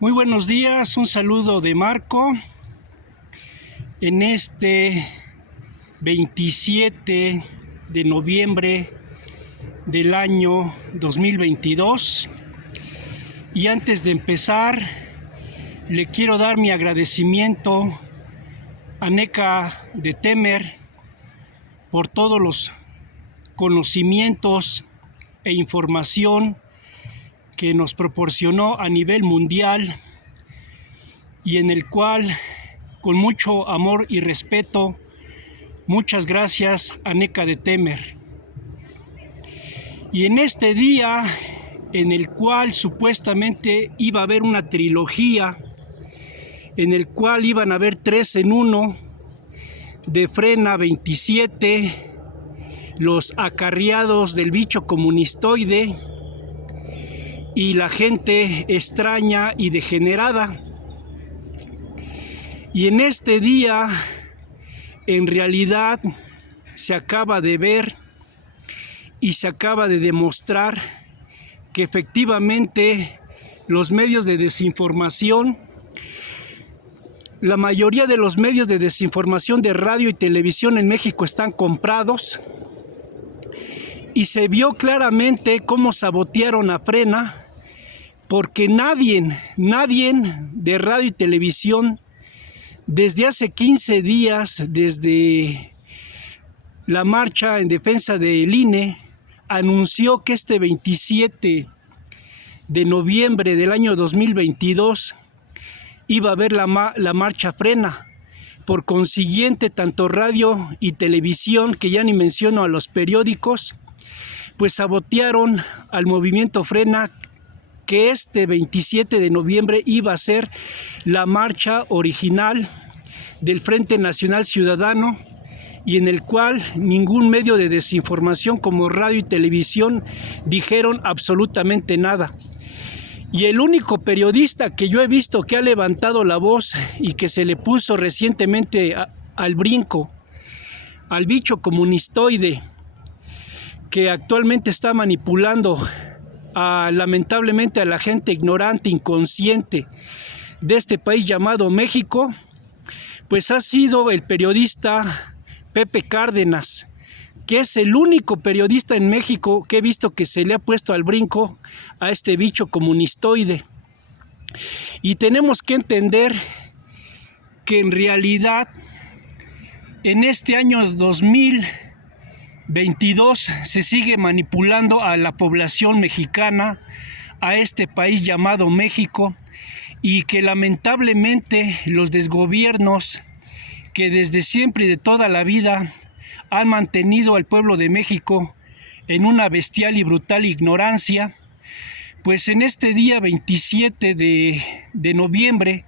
Muy buenos días, un saludo de Marco en este 27 de noviembre del año 2022. Y antes de empezar, le quiero dar mi agradecimiento a NECA de Temer por todos los conocimientos e información que nos proporcionó a nivel mundial y en el cual, con mucho amor y respeto, muchas gracias a NECA de Temer. Y en este día en el cual supuestamente iba a haber una trilogía, en el cual iban a haber 3 en 1 de Frena 27, los acarreados del bicho comunistoide y la gente extraña y degenerada. Y en este día, en realidad, se acaba de ver y se acaba de demostrar que efectivamente los medios de desinformación, la mayoría de los medios de desinformación de radio y televisión en México están comprados, y se vio claramente cómo sabotearon a Frena, porque nadie de radio y televisión desde hace 15 días, desde la marcha en defensa del INE, anunció que este 27 de noviembre del año 2022 iba a haber la marcha Frena. Por consiguiente, tanto radio y televisión, que ya ni menciono a los periódicos, pues sabotearon al movimiento Frena, que este 27 de noviembre iba a ser la marcha original del Frente Nacional Ciudadano, y en el cual ningún medio de desinformación como radio y televisión dijeron absolutamente nada. Y el único periodista que yo he visto que ha levantado la voz y que se le puso recientemente al brinco al bicho comunistoide, que actualmente está manipulando lamentablemente a la gente ignorante, inconsciente de este país llamado México, pues ha sido el periodista Pepe Cárdenas, que es el único periodista en México que he visto que se le ha puesto al brinco a este bicho comunistoide. Y tenemos que entender que en realidad en este año 2022 se sigue manipulando a la población mexicana, a este país llamado México, y que lamentablemente los desgobiernos que desde siempre y de toda la vida han mantenido al pueblo de México en una bestial y brutal ignorancia, pues en este día 27 de noviembre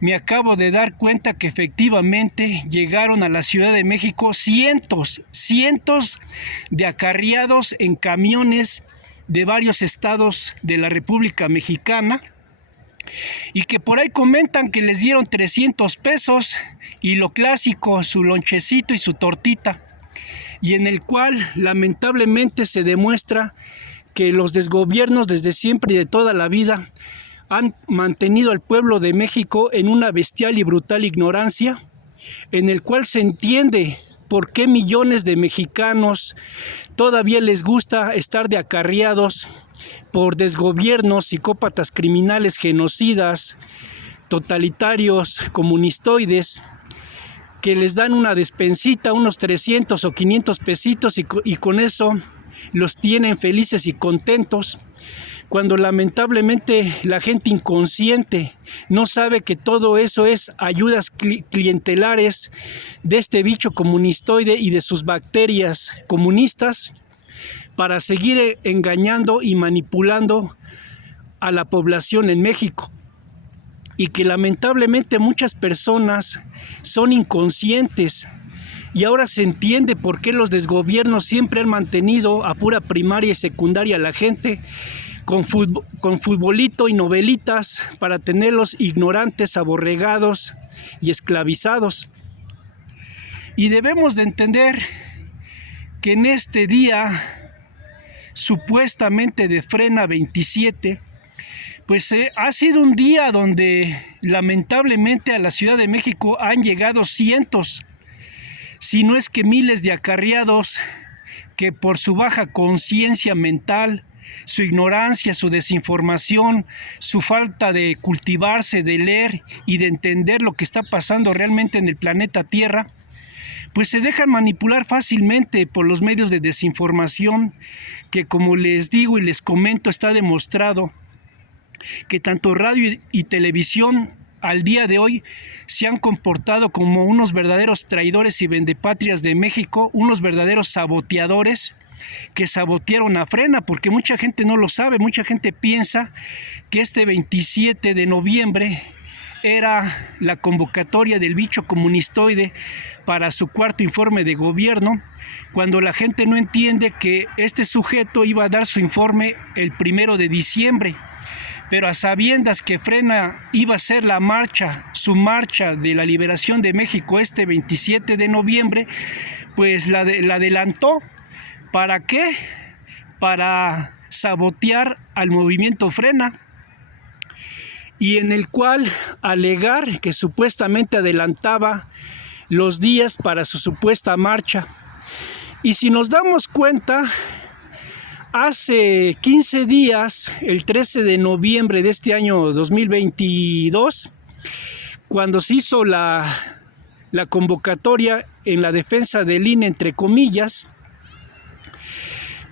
me acabo de dar cuenta que efectivamente llegaron a la Ciudad de México cientos de acarreados en camiones de varios estados de la República Mexicana, y que por ahí comentan que les dieron 300 pesos y lo clásico, su lonchecito y su tortita, y en el cual lamentablemente se demuestra que los desgobiernos desde siempre y de toda la vida han mantenido al pueblo de México en una bestial y brutal ignorancia, en el cual se entiende por qué millones de mexicanos todavía les gusta estar de acarreados por desgobiernos, psicópatas, criminales, genocidas, totalitarios, comunistoides, que les dan una despensita, unos 300 o 500 pesitos, y con eso los tienen felices y contentos, cuando lamentablemente la gente inconsciente no sabe que todo eso es ayudas clientelares de este bicho comunistoide y de sus bacterias comunistas, para seguir engañando y manipulando a la población en México, y que lamentablemente muchas personas son inconscientes, y ahora se entiende por qué los desgobiernos siempre han mantenido a pura primaria y secundaria a la gente con futbolito y novelitas para tenerlos ignorantes, aborregados y esclavizados. Y debemos de entender que en este día supuestamente de Frena 27, Pues ha sido un día donde lamentablemente a la Ciudad de México han llegado cientos, si no es que miles de acarreados que por su baja conciencia mental, su ignorancia, su desinformación, su falta de cultivarse, de leer y de entender lo que está pasando realmente en el planeta Tierra, pues se dejan manipular fácilmente por los medios de desinformación que, como les digo y les comento, está demostrado que tanto radio y televisión al día de hoy se han comportado como unos verdaderos traidores y vendepatrias de México, unos verdaderos saboteadores que sabotearon a Frena, porque mucha gente no lo sabe, mucha gente piensa que este 27 de noviembre era la convocatoria del bicho comunistoide para su cuarto informe de gobierno, cuando la gente no entiende que este sujeto iba a dar su informe el 1 de diciembre, pero a sabiendas que Frena iba a hacer su marcha de la liberación de México este 27 de noviembre, pues la adelantó. ¿Para qué? Para sabotear al movimiento Frena, y en el cual alegar que supuestamente adelantaba los días para su supuesta marcha. Y si nos damos cuenta, hace 15 días, el 13 de noviembre de este año 2022, cuando se hizo la convocatoria en la defensa del INE, entre comillas,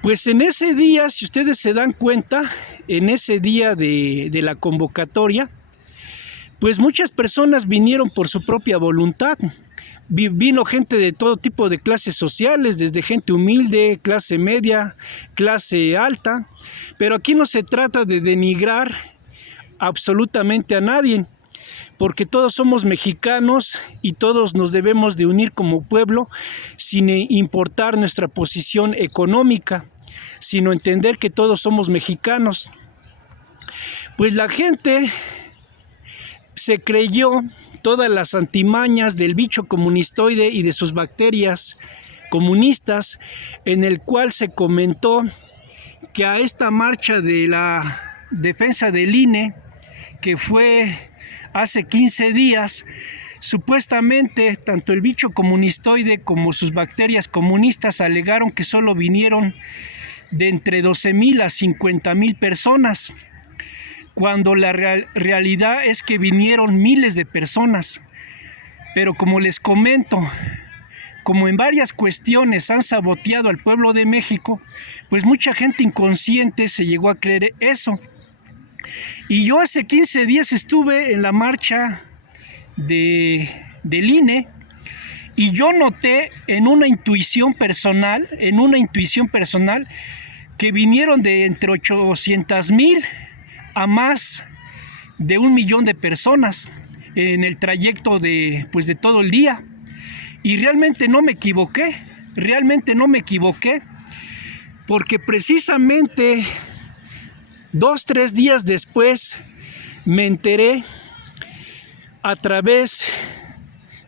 pues en ese día, si ustedes se dan cuenta, en ese día de la convocatoria, pues muchas personas vinieron por su propia voluntad. Vino gente de todo tipo de clases sociales, desde gente humilde, clase media, clase alta, pero aquí no se trata de denigrar absolutamente a nadie, porque todos somos mexicanos y todos nos debemos de unir como pueblo sin importar nuestra posición económica, sino entender que todos somos mexicanos. Pues la gente se creyó todas las antimañas del bicho comunistoide y de sus bacterias comunistas, en el cual se comentó que a esta marcha de la defensa del INE, que fue hace 15 días, supuestamente tanto el bicho comunistoide como sus bacterias comunistas alegaron que solo vinieron de entre 12,000 a 50,000 personas, cuando la realidad es que vinieron miles de personas. Pero como les comento, como en varias cuestiones han saboteado al pueblo de México, pues mucha gente inconsciente se llegó a creer eso. Y yo hace 15 días estuve en la marcha del INE, y yo noté en una intuición personal, que vinieron de entre 800,000 a más de 1,000,000 de personas en el trayecto de todo el día. Y realmente no me equivoqué, porque precisamente 2-3 días después me enteré a través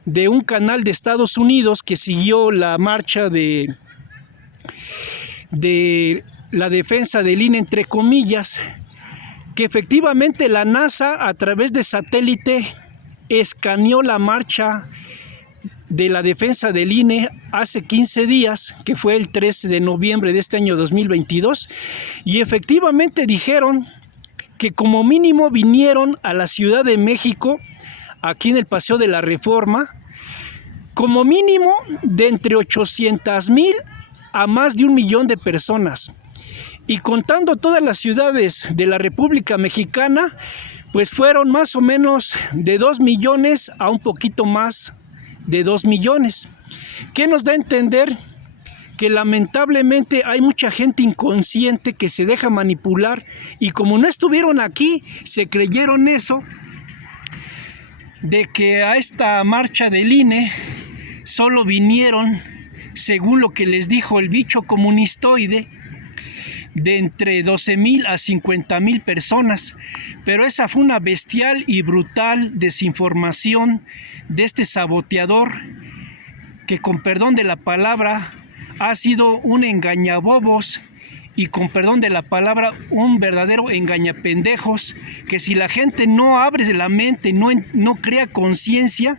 de un canal de Estados Unidos que siguió la marcha de la defensa del INE, entre comillas, que efectivamente la NASA a través de satélite escaneó la marcha de la defensa del INE hace 15 días, que fue el 13 de noviembre de este año 2022, y efectivamente dijeron que como mínimo vinieron a la Ciudad de México, aquí en el Paseo de la Reforma, como mínimo de entre 800,000 a más de 1,000,000 de personas. Y contando todas las ciudades de la República Mexicana, pues fueron más o menos de 2 millones a un poquito más de 2 millones. ¿Qué nos da a entender? Que lamentablemente hay mucha gente inconsciente que se deja manipular, y como no estuvieron aquí, se creyeron eso, de que a esta marcha del INE solo vinieron, según lo que les dijo el bicho comunistoide, de entre 12,000 a 50,000 personas. Pero esa fue una bestial y brutal desinformación de este saboteador, que, con perdón de la palabra, ha sido un engañabobos y con perdón de la palabra, un verdadero engañapendejos, que si la gente no abre la mente, no crea conciencia,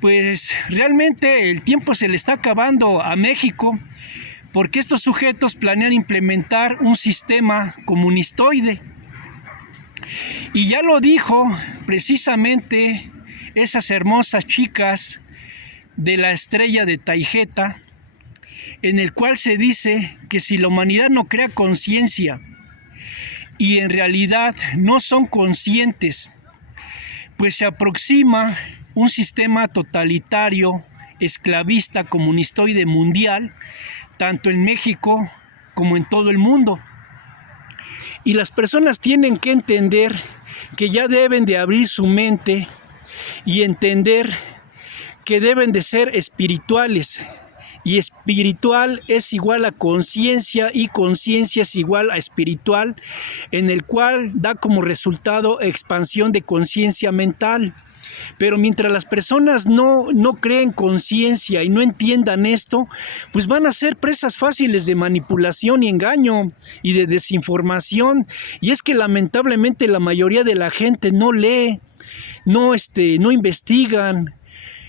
pues realmente el tiempo se le está acabando a México, porque estos sujetos planean implementar un sistema comunistoide. Y ya lo dijo precisamente esas hermosas chicas de la estrella de Taijeta, en el cual se dice que si la humanidad no crea conciencia y en realidad no son conscientes, pues se aproxima un sistema totalitario, esclavista, comunistoide mundial, tanto en México como en todo el mundo. Y las personas tienen que entender que ya deben de abrir su mente y entender que deben de ser espirituales. Y espiritual es igual a conciencia y conciencia es igual a espiritual, en el cual da como resultado expansión de conciencia mental. Pero mientras las personas no creen conciencia y no entiendan esto, pues van a ser presas fáciles de manipulación y engaño y de desinformación. Y es que lamentablemente la mayoría de la gente no lee, no investigan,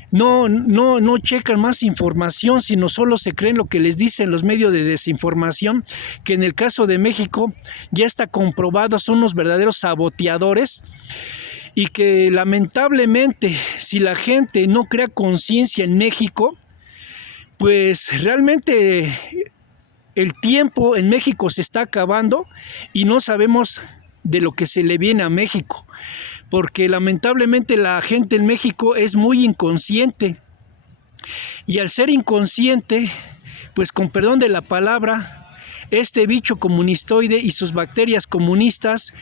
no checan más información, sino solo se creen lo que les dicen los medios de desinformación, que en el caso de México ya está comprobado, son los verdaderos saboteadores. Y que lamentablemente, si la gente no crea conciencia en México, pues realmente el tiempo en México se está acabando y no sabemos de lo que se le viene a México, porque lamentablemente la gente en México es muy inconsciente, y al ser inconsciente, pues con perdón de la palabra, este bicho comunistoide y sus bacterias comunistas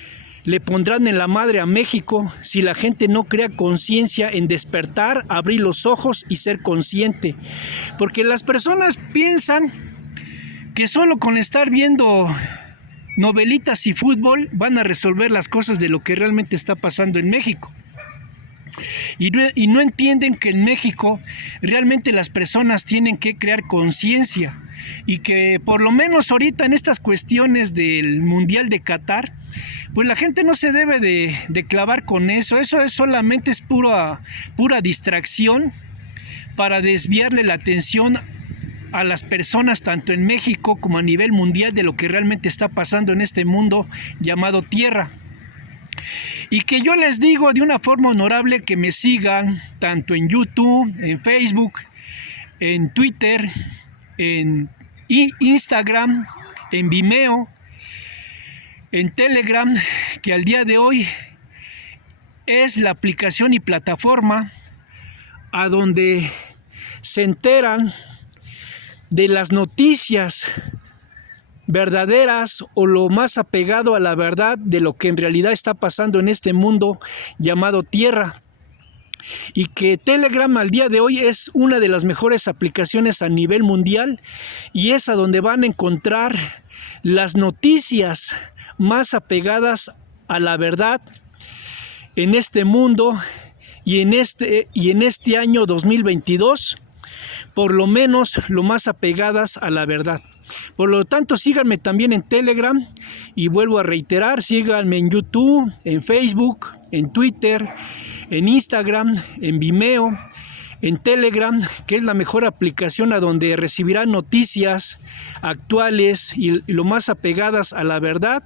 le pondrán en la madre a México si la gente no crea conciencia en despertar, abrir los ojos y ser consciente. Porque las personas piensan que solo con estar viendo novelitas y fútbol van a resolver las cosas de lo que realmente está pasando en México. Y no entienden que en México realmente las personas tienen que crear conciencia, y que por lo menos ahorita en estas cuestiones del Mundial de Qatar, pues la gente no se debe de clavar con eso. Eso solamente es pura distracción para desviarle la atención a las personas tanto en México como a nivel mundial de lo que realmente está pasando en este mundo llamado Tierra. Y que yo les digo de una forma honorable que me sigan tanto en YouTube, en Facebook, en Twitter, en Instagram, en Vimeo, en Telegram, que al día de hoy es la aplicación y plataforma a donde se enteran de las noticias verdaderas o lo más apegado a la verdad de lo que en realidad está pasando en este mundo llamado Tierra. Y que Telegram al día de hoy es una de las mejores aplicaciones a nivel mundial, y es a donde van a encontrar las noticias más apegadas a la verdad en este mundo y en este año 2022, por lo menos lo más apegadas a la verdad. Por lo tanto, síganme también en Telegram, y vuelvo a reiterar, síganme en YouTube, en Facebook, en Twitter, en Instagram, en Vimeo, en Telegram, que es la mejor aplicación a donde recibirán noticias actuales y lo más apegadas a la verdad,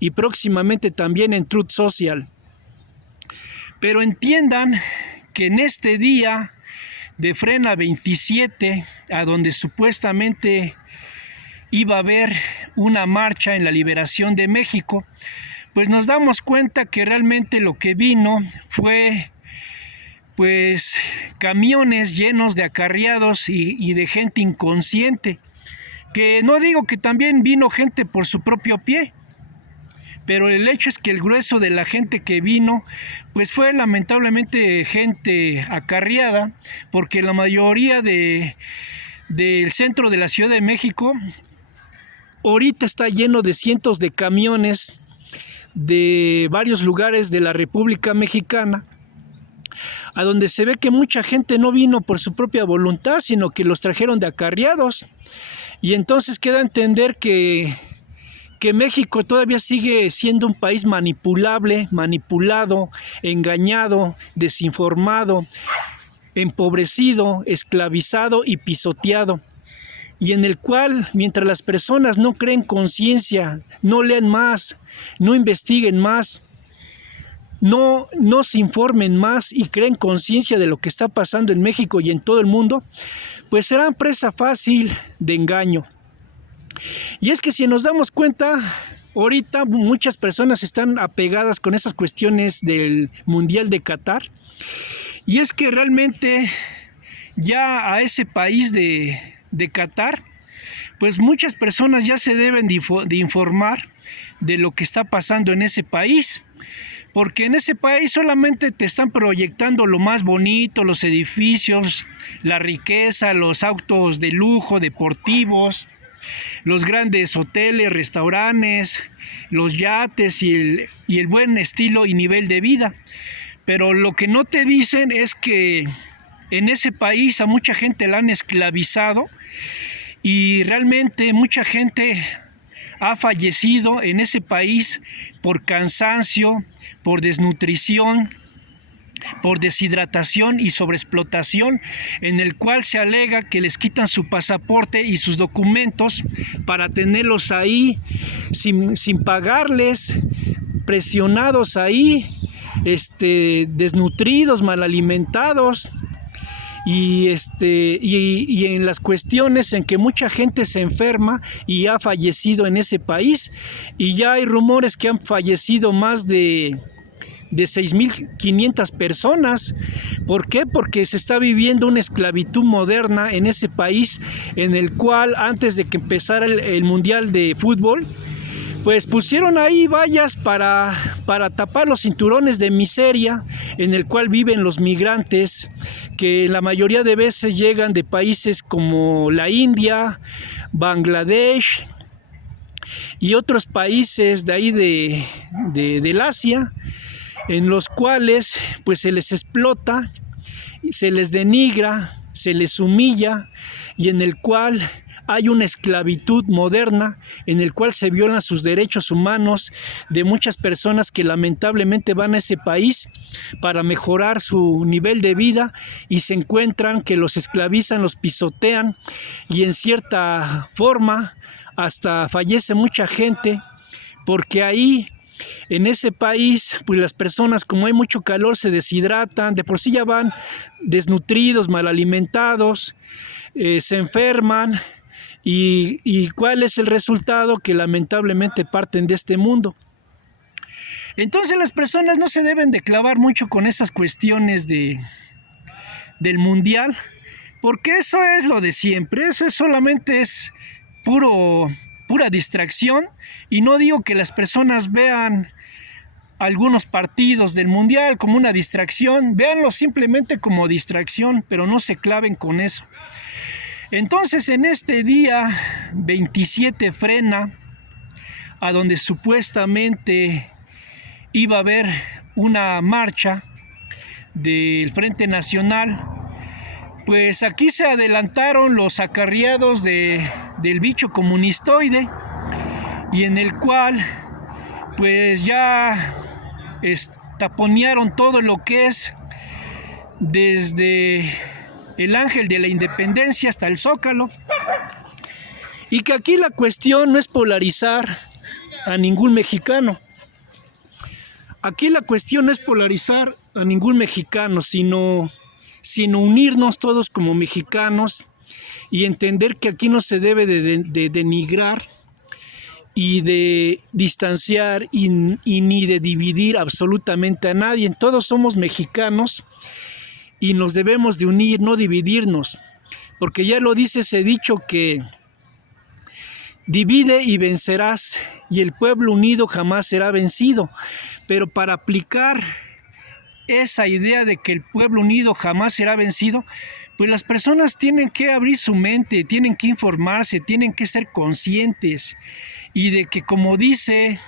y próximamente también en Truth Social. Pero entiendan que en este día de Frena 27, a donde supuestamente iba a haber una marcha en la liberación de México, pues nos damos cuenta que realmente lo que vino fue pues camiones llenos de acarreados y de gente inconsciente, que no digo que también vino gente por su propio pie, pero el hecho es que el grueso de la gente que vino pues fue lamentablemente gente acarreada, porque la mayoría del centro de la Ciudad de México ahorita está lleno de cientos de camiones de varios lugares de la República Mexicana, a donde se ve que mucha gente no vino por su propia voluntad, sino que los trajeron de acarreados. Y entonces queda a entender que que México todavía sigue siendo un país manipulable, manipulado, engañado, desinformado, empobrecido, esclavizado y pisoteado, y en el cual, mientras las personas no creen conciencia, no lean más, no investiguen más, no se informen más y creen conciencia de lo que está pasando en México y en todo el mundo, pues serán presa fácil de engaño. Y es que si nos damos cuenta, ahorita muchas personas están apegadas con esas cuestiones del Mundial de Qatar, y es que realmente ya a ese país de Qatar, pues muchas personas ya se deben de informar de lo que está pasando en ese país, porque en ese país solamente te están proyectando lo más bonito, los edificios, la riqueza, los autos de lujo, deportivos, los grandes hoteles, restaurantes, los yates y el buen estilo y nivel de vida. Pero lo que no te dicen es que en ese país a mucha gente la han esclavizado y realmente mucha gente ha fallecido en ese país por cansancio, por desnutrición, por deshidratación y sobreexplotación, en el cual se alega que les quitan su pasaporte y sus documentos para tenerlos ahí sin pagarles, presionados ahí, desnutridos, mal alimentados. Y en las cuestiones en que mucha gente se enferma y ha fallecido en ese país, y ya hay rumores que han fallecido más de 6.500 personas. ¿Por qué? Porque se está viviendo una esclavitud moderna en ese país, en el cual antes de que empezara el Mundial de Fútbol, pues pusieron ahí vallas para tapar los cinturones de miseria en el cual viven los migrantes, que la mayoría de veces llegan de países como la India, Bangladesh y otros países de ahí del Asia, en los cuales pues se les explota, se les denigra, se les humilla, y en el cual hay una esclavitud moderna en el cual se violan sus derechos humanos de muchas personas que lamentablemente van a ese país para mejorar su nivel de vida y se encuentran que los esclavizan, los pisotean y en cierta forma hasta fallece mucha gente, porque ahí en ese país, pues las personas, como hay mucho calor, se deshidratan, de por sí ya van desnutridos, mal alimentados, se enferman. ¿Y cuál es el resultado? Que lamentablemente parten de este mundo. Entonces las personas no se deben de clavar mucho con esas cuestiones del mundial, porque eso es lo de siempre, eso solamente es pura distracción, y no digo que las personas vean algunos partidos del mundial como una distracción, véanlo simplemente como distracción, pero no se claven con eso. Entonces en este día 27 frena, a donde supuestamente iba a haber una marcha del Frente Nacional, pues aquí se adelantaron los acarreados del bicho comunistoide, y en el cual pues ya taponearon todo lo que es desde el Ángel de la Independencia hasta el Zócalo, y que aquí la cuestión no es polarizar a ningún mexicano. Aquí la cuestión no es polarizar a ningún mexicano, sino unirnos todos como mexicanos y entender que aquí no se debe de denigrar y de distanciar y ni de dividir absolutamente a nadie. Todos somos mexicanos y nos debemos de unir, no dividirnos, porque ya lo dice ese dicho que divide y vencerás, y el pueblo unido jamás será vencido. Pero para aplicar esa idea de que el pueblo unido jamás será vencido, pues las personas tienen que abrir su mente, tienen que informarse, tienen que ser conscientes, y de que, como dice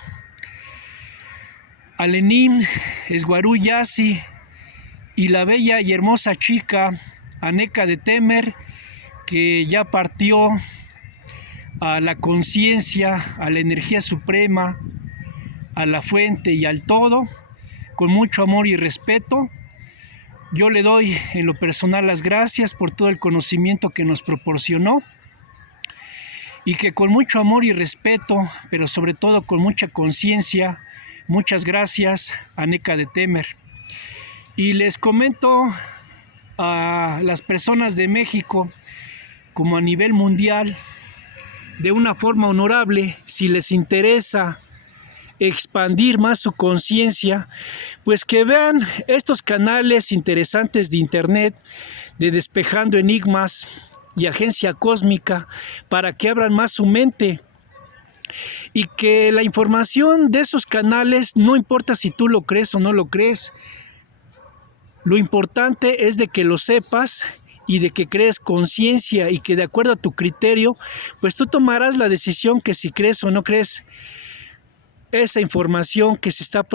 Alenín Esguarú-Yassi, y la bella y hermosa chica Aneca de Temer, que ya partió a la conciencia, a la energía suprema, a la fuente y al todo, con mucho amor y respeto. Yo le doy en lo personal las gracias por todo el conocimiento que nos proporcionó y que con mucho amor y respeto, pero sobre todo con mucha conciencia, muchas gracias a Neca de Temer. Y les comento a las personas de México, como a nivel mundial, de una forma honorable, si les interesa expandir más su conciencia, pues que vean estos canales interesantes de internet, de Despejando Enigmas y Agencia Cósmica, para que abran más su mente, y que la información de esos canales, no importa si tú lo crees o no lo crees, lo importante es de que lo sepas y de que crees conciencia, y que de acuerdo a tu criterio, pues tú tomarás la decisión que si crees o no crees esa información que se está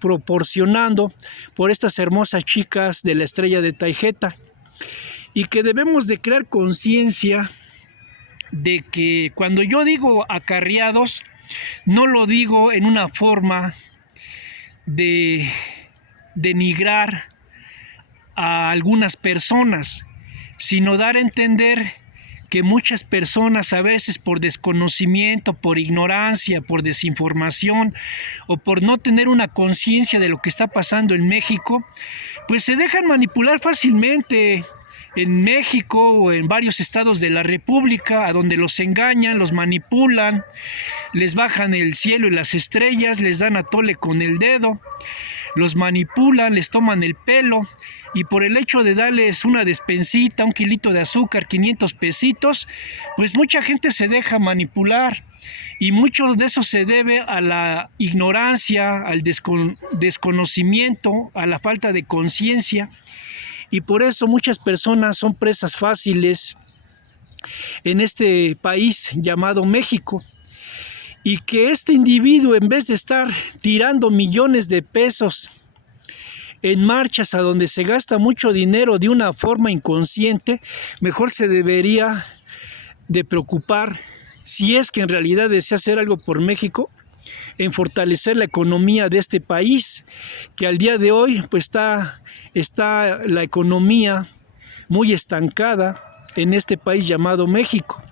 proporcionando por estas hermosas chicas de la estrella de Taygeta, y que debemos de crear conciencia de que cuando yo digo acarreados, no lo digo en una forma de denigrar a algunas personas, sino dar a entender que muchas personas, a veces por desconocimiento, por ignorancia, por desinformación o por no tener una conciencia de lo que está pasando en México, pues se dejan manipular fácilmente en México o en varios estados de la República, a donde los engañan, los manipulan, les bajan el cielo y las estrellas, les dan a tole con el dedo, los manipulan, les toman el pelo, y por el hecho de darles una despensita, un kilito de azúcar, 500 pesitos, pues mucha gente se deja manipular, y mucho de eso se debe a la ignorancia, al desconocimiento, a la falta de conciencia, y por eso muchas personas son presas fáciles en este país llamado México, y que este individuo, en vez de estar tirando millones de pesos en marchas a donde se gasta mucho dinero de una forma inconsciente, mejor se debería de preocupar, si es que en realidad desea hacer algo por México, en fortalecer la economía de este país, que al día de hoy pues está la economía muy estancada en este país llamado México,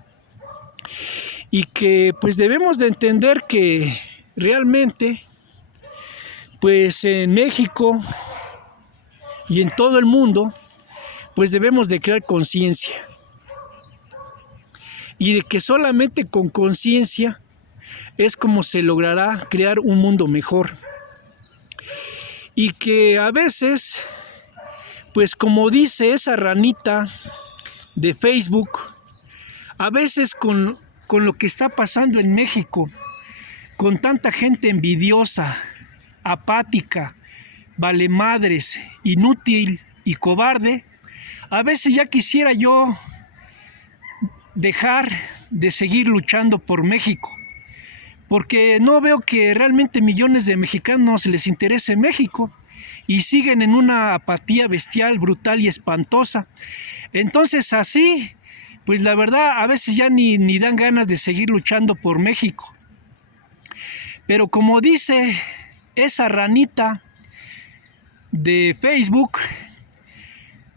y que pues debemos de entender que realmente pues en México y en todo el mundo pues debemos de crear conciencia, y de que solamente con conciencia es como se logrará crear un mundo mejor, y que a veces pues como dice esa ranita de Facebook, a veces con lo que está pasando en México, con tanta gente envidiosa, apática, valemadres, inútil y cobarde, a veces ya quisiera yo dejar de seguir luchando por México, porque no veo que realmente millones de mexicanos les interese México, y siguen en una apatía bestial, brutal y espantosa. Entonces así, pues la verdad a veces ya ni dan ganas de seguir luchando por México. Pero como dice esa ranita de Facebook,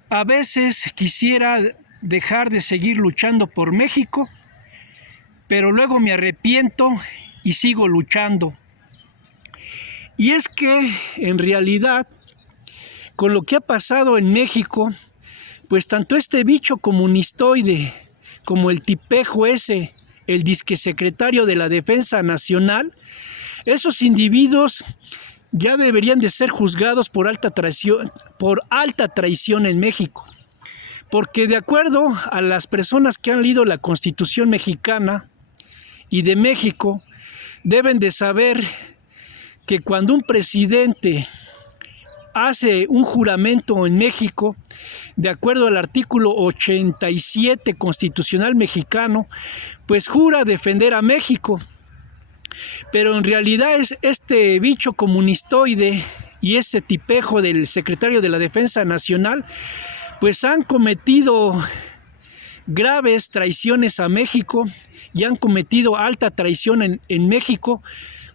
a veces quisiera dejar de seguir luchando por México, pero luego me arrepiento y sigo luchando. Y es que en realidad, con lo que ha pasado en México, pues tanto este bicho comunistoide como el tipejo ese, el disque secretario de la Defensa Nacional, esos individuos ya deberían de ser juzgados por alta traición en México. Porque de acuerdo a las personas que han leído la Constitución mexicana y de México, deben de saber que cuando un presidente hace un juramento en México, de acuerdo al artículo 87 constitucional mexicano, pues jura defender a México. Pero en realidad es este bicho comunistoide y ese tipejo del secretario de la Defensa Nacional, pues han cometido graves traiciones a México, y han cometido alta traición en México.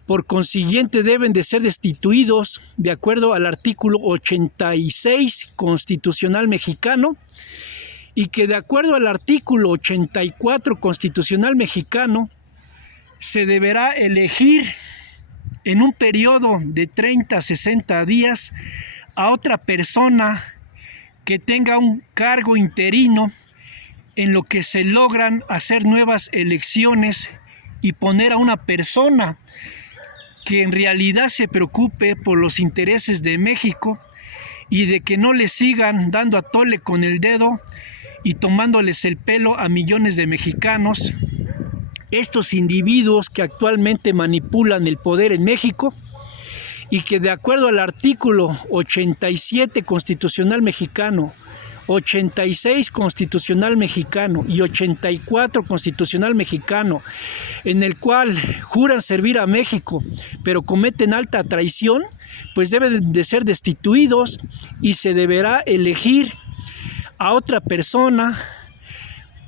Por consiguiente, deben de ser destituidos de acuerdo al artículo 86 constitucional mexicano, y que de acuerdo al artículo 84 constitucional mexicano se deberá elegir en un periodo de 30 a 60 días a otra persona que tenga un cargo interino en lo que se logran hacer nuevas elecciones y poner a una persona que en realidad se preocupe por los intereses de México y de que no le sigan dando a tole con el dedo y tomándoles el pelo a millones de mexicanos. Estos individuos que actualmente manipulan el poder en México y que de acuerdo al artículo 87 constitucional mexicano, 86 constitucional mexicano y 84 constitucional mexicano, en el cual juran servir a México, pero cometen alta traición, pues deben de ser destituidos y se deberá elegir a otra persona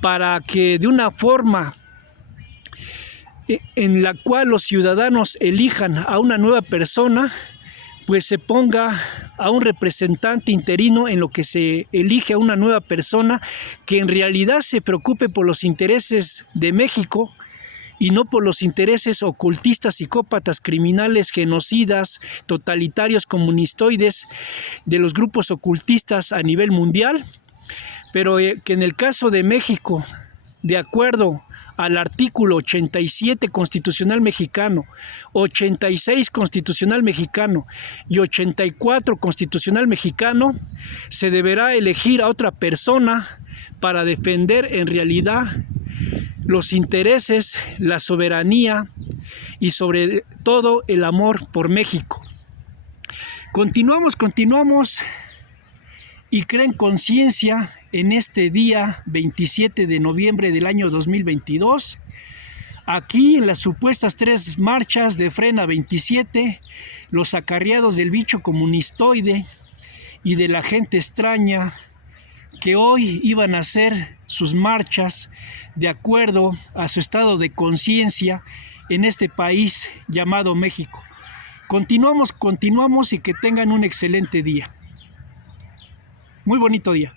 para que de una forma en la cual los ciudadanos elijan a una nueva persona, pues se ponga a un representante interino en lo que se elige a una nueva persona que en realidad se preocupe por los intereses de México y no por los intereses ocultistas, psicópatas, criminales, genocidas, totalitarios, comunistoides de los grupos ocultistas a nivel mundial, pero que en el caso de México, de acuerdo al artículo 87 constitucional mexicano, 86 constitucional mexicano y 84 constitucional mexicano, se deberá elegir a otra persona para defender en realidad los intereses, la soberanía y sobre todo el amor por México. Continuamos y creen conciencia en este día 27 de noviembre del año 2022. Aquí en las supuestas 3 marchas de Frena 27, los acarreados del bicho comunistoide y de la gente extraña que hoy iban a hacer sus marchas de acuerdo a su estado de conciencia en este país llamado México. Continuamos y que tengan un excelente día. Muy bonito día.